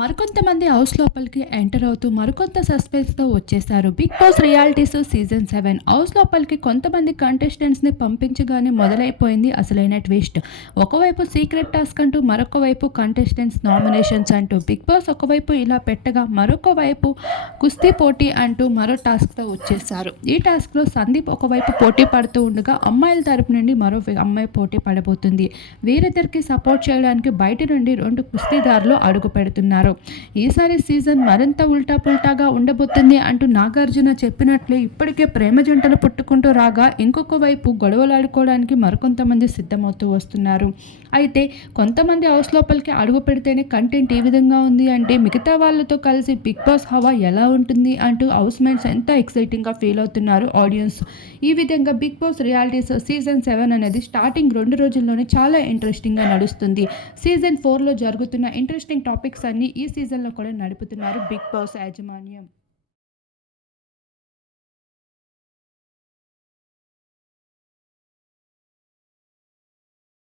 మరికొంతమంది హౌస్ లోపలికి ఎంటర్ అవుతూ మరికొంత సస్పెన్స్‌తో వచ్చేశారు. 'Bigg Boss' reality show season 7 house లోపలికి కొంతమంది కంటెస్టెంట్స్‌ని పంపించగానే మొదలైపోయింది అసలైన ట్విస్ట్. ఒకవైపు సీక్రెట్ టాస్క్ అంటూ, మరొక వైపు కంటెస్టెంట్స్ నామినేషన్స్ అంటూ. బిగ్ బాస్ ఒకవైపు ఇలా పెట్టగా, మరొక వైపు కుస్తీ పోటీ అంటూ మరో టాస్క్‌తో వచ్చేశారు. ఈ టాస్క్‌లో సందీప్ ఒకవైపు పోటీ పడుతూ ఉండగా, అమ్మాయిల తరపు నుండి మరో అమ్మాయి పోటీ పడబోతుంది. వీరిద్దరికీ సపోర్ట్ చేయడానికి బయట నుండి 2 కుస్తీదారులు అడుగు పెడుతున్నారు. ఈసారి సీజన్ మరింత ఉల్టా పుల్టాగా ఉండబోతుంది అంటూ నాగార్జున చెప్పినట్లే ఇప్పటికే ప్రేమ జంటలు పుట్టుకుంటూ రాగా, ఇంకొక వైపు గొడవలాడుకోవడానికి మరికొంతమంది సిద్ధమవుతూ వస్తున్నారు. అయితే కొంతమంది హౌస్ లోపలికి అడుగు పెడితేనే కంటెంట్ ఈ విధంగా ఉంది అంటే, మిగతా వాళ్ళతో కలిసి బిగ్ బాస్ హవా ఎలా ఉంటుంది అంటూ హౌస్ మేట్స్ ఎంతో ఎక్సైటింగ్గా ఫీల్ అవుతున్నారు ఆడియన్స్. ఈ విధంగా Bigg Boss reality show season 7 అనేది స్టార్టింగ్ 2 రోజుల్లోనే చాలా ఇంట్రెస్టింగ్గా నడుస్తుంది. సీజన్ 4లో జరుగుతున్న ఇంట్రెస్టింగ్ టాపిక్స్ అన్నీ ఈ సీజన్లో కూడా నడుపుతున్నారు బిగ్ బాస్ యాజమాన్యం.